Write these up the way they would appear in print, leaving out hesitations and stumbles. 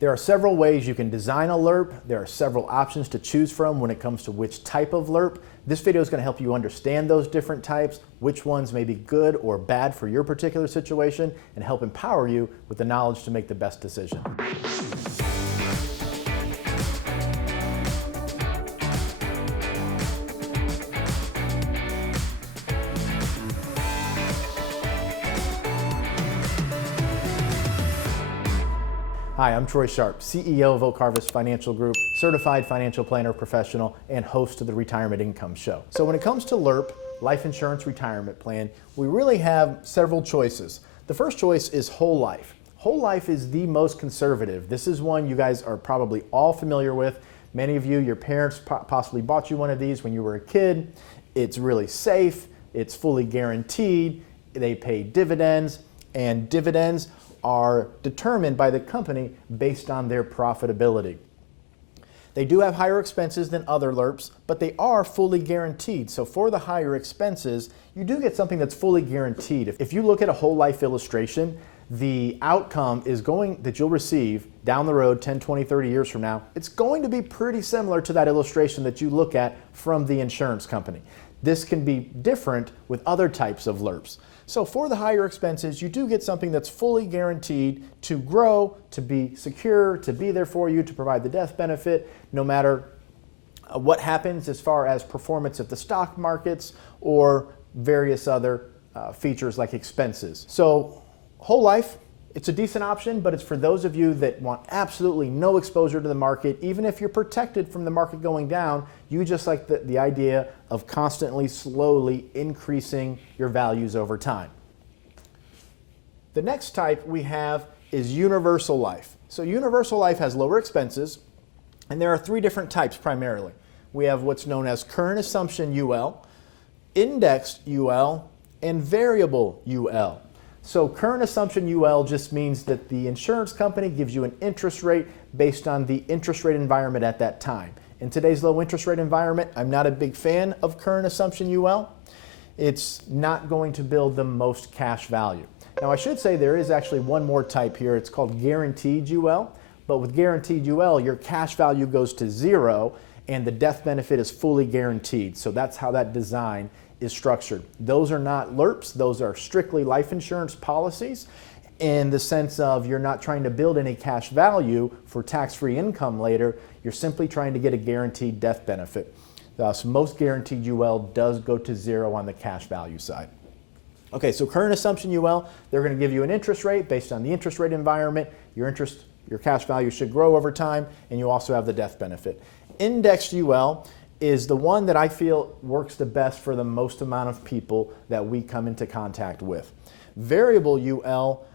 There are several ways you can design a LIRP. There are several options to choose from when it comes to which type of LIRP. This video is going to help you understand those different types, which ones may be good or bad for your particular situation, and help empower you with the knowledge to make the best decision. Hi, I'm Troy Sharpe, CEO of Oak Harvest Financial Group, certified financial planner professional, and host of the Retirement Income Show. So when it comes to LIRP, Life Insurance Retirement Plan, we really have several choices. The first choice is whole life. Whole life is the most conservative. This is one you guys are probably all familiar with. Many of you, your parents possibly bought you one of these when you were a kid. It's really safe, it's fully guaranteed, they pay dividends, and dividends are determined by the company based on their profitability. They do have higher expenses than other LIRPs, but they are fully guaranteed. So for the higher expenses, you do get something that's fully guaranteed. If you look at a whole life illustration, the outcome is that you'll receive down the road 10, 20, 30 years from now, it's going to be pretty similar to that illustration that you look at from the insurance company. This can be different with other types of LIRPs. So for the higher expenses, you do get something that's fully guaranteed to grow, to be secure, to be there for you, to provide the death benefit, no matter what happens as far as performance of the stock markets or various other features like expenses. So whole life, it's a decent option, but it's for those of you that want absolutely no exposure to the market. Even if you're protected from the market going down, you just like the idea of constantly, slowly increasing your values over time. The next type we have is universal life. So universal life has lower expenses, and there are three different types primarily. We have what's known as current assumption UL, indexed UL, and variable UL. So current assumption UL just means that the insurance company gives you an interest rate based on the interest rate environment at that time. In today's low interest rate environment, I'm not a big fan of current assumption UL. It's not going to build the most cash value. Now I should say there is actually one more type here. It's called guaranteed UL. But with guaranteed UL, your cash value goes to zero and the death benefit is fully guaranteed. So that's how that design is structured. Those are not LIRPs, those are strictly life insurance policies in the sense of you're not trying to build any cash value for tax-free income later, you're simply trying to get a guaranteed death benefit. Thus, most guaranteed UL does go to zero on the cash value side. Okay, so current assumption UL, they're going to give you an interest rate based on the interest rate environment. Your cash value should grow over time, and you also have the death benefit. Indexed UL is the one that I feel works the best for the most amount of people that we come into contact with. Variable UL,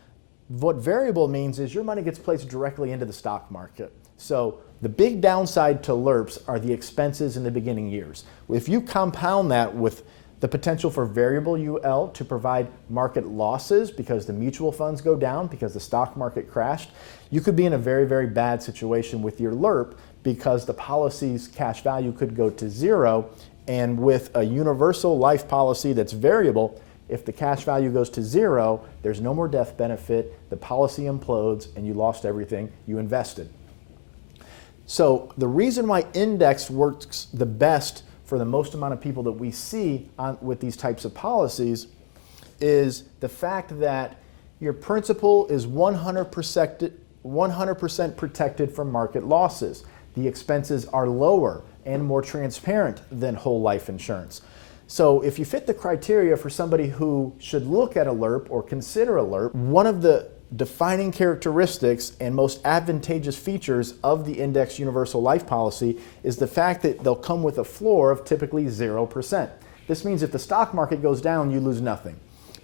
what variable means is your money gets placed directly into the stock market. So the big downside to LIRPs are the expenses in the beginning years. If you compound that with the potential for variable UL to provide market losses because the mutual funds go down because the stock market crashed, you could be in a very, very bad situation with your LIRP because the policy's cash value could go to zero. And with a universal life policy that's variable, if the cash value goes to zero, there's no more death benefit, the policy implodes, and you lost everything you invested. So the reason why index works the best for the most amount of people that we see with these types of policies is the fact that your principal is 100% protected from market losses. The expenses are lower and more transparent than whole life insurance. So if you fit the criteria for somebody who should look at a LIRP or consider a LIRP, one of the defining characteristics and most advantageous features of the indexed universal life policy is the fact that they'll come with a floor of typically 0%. This means if the stock market goes down, you lose nothing.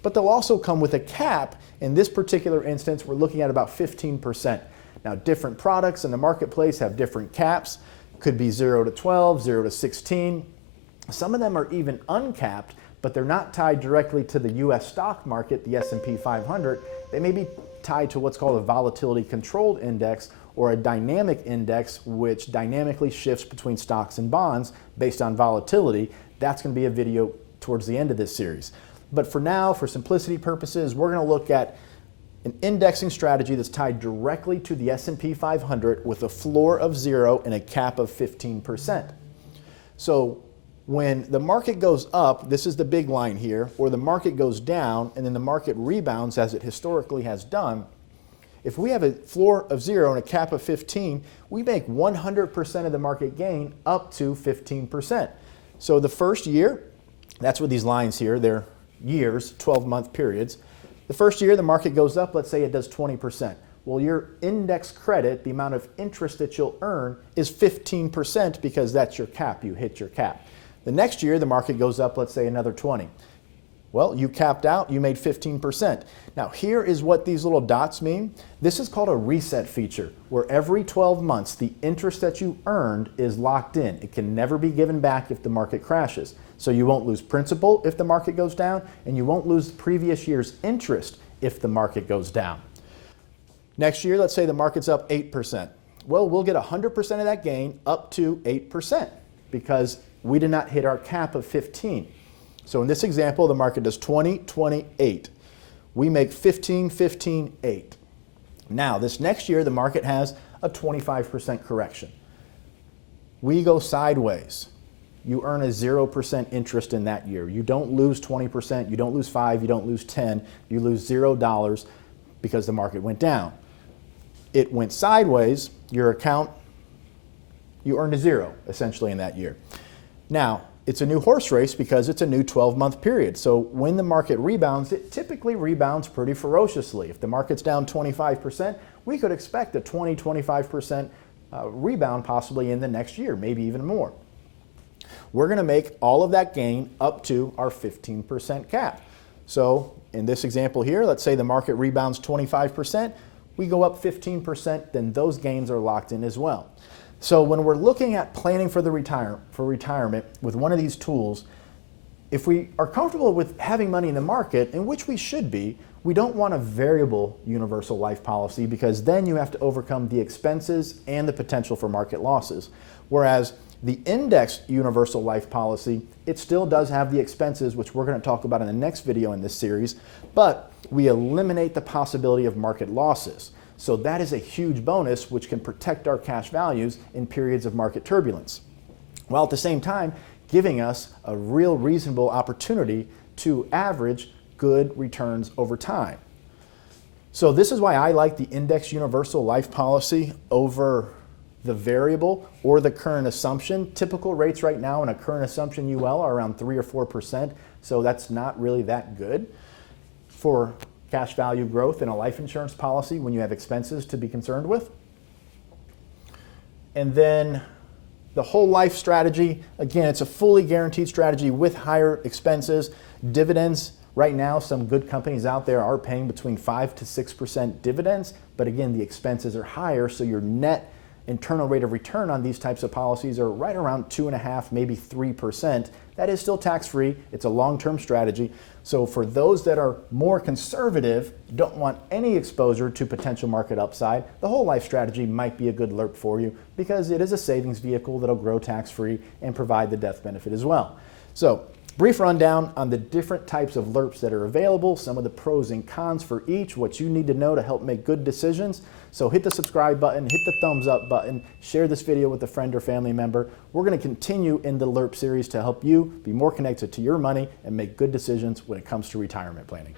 But they'll also come with a cap. In this particular instance, we're looking at about 15%. Now, different products in the marketplace have different caps. Could be 0 to 12, 0 to 16. Some of them are even uncapped, but they're not tied directly to the US stock market, the S&P 500. They may be tied to what's called a volatility controlled index or a dynamic index, which dynamically shifts between stocks and bonds based on volatility. That's going to be a video towards the end of this series. But for now, for simplicity purposes, we're going to look at an indexing strategy that's tied directly to the S&P 500 with a floor of 0 and a cap of 15%. So when the market goes up, this is the big line here, or the market goes down and then the market rebounds as it historically has done, if we have a floor of 0 and a cap of 15, we make 100% of the market gain up to 15%. So the first year, that's what these lines here, they're years, 12-month periods. The first year the market goes up, let's say it does 20%. Well, your index credit, the amount of interest that you'll earn, is 15% because that's your cap, you hit your cap. The next year the market goes up, let's say another 20. Well, you capped out, you made 15%. Now here is what these little dots mean. This is called a reset feature, where every 12 months the interest that you earned is locked in. It can never be given back if the market crashes. So you won't lose principal if the market goes down, and you won't lose the previous year's interest if the market goes down. Next year, let's say the market's up 8%. Well, we'll get 100% of that gain up to 8% because we did not hit our cap of 15. So in this example, the market does 20, 20, 8. We make 15, 15, 8. Now, this next year, the market has a 25% correction. We go sideways. You earn a 0% interest in that year. You don't lose 20%, you don't lose 5, you don't lose 10, you lose $0 because the market went down. It went sideways, your account, you earned a 0 essentially in that year. Now, it's a new horse race because it's a new 12-month period. So when the market rebounds, it typically rebounds pretty ferociously. If the market's down 25%, we could expect a 20-25% rebound possibly in the next year, maybe even more. We're going to make all of that gain up to our 15% cap. So in this example here, let's say the market rebounds 25%, we go up 15%, then those gains are locked in as well. So when we're looking at planning for retirement with one of these tools, if we are comfortable with having money in the market, in which we should be, we don't want a variable universal life policy because then you have to overcome the expenses and the potential for market losses. Whereas the index universal life policy, it still does have the expenses, which we're going to talk about in the next video in this series, but we eliminate the possibility of market losses. So that is a huge bonus which can protect our cash values in periods of market turbulence, while at the same time giving us a real reasonable opportunity to average good returns over time. So this is why I like the index universal life policy over the variable or the current assumption. Typical rates right now in a current assumption UL are around 3 or 4%, so that's not really that good for cash value growth in a life insurance policy when you have expenses to be concerned with. And then the whole life strategy, again, it's a fully guaranteed strategy with higher expenses. Dividends, right now, some good companies out there are paying between 5 to 6% dividends, but again, the expenses are higher, so your net internal rate of return on these types of policies are right around 2.5%, maybe 3%. That is still tax-free. It's a long-term strategy. So for those that are more conservative, don't want any exposure to potential market upside, the whole life strategy might be a good LIRP for you because it is a savings vehicle that'll grow tax-free and provide the death benefit as well. So brief rundown on the different types of LIRPs that are available, some of the pros and cons for each, what you need to know to help make good decisions. So hit the subscribe button, hit the thumbs up button, share this video with a friend or family member. We're going to continue in the LIRP series to help you be more connected to your money and make good decisions when it comes to retirement planning.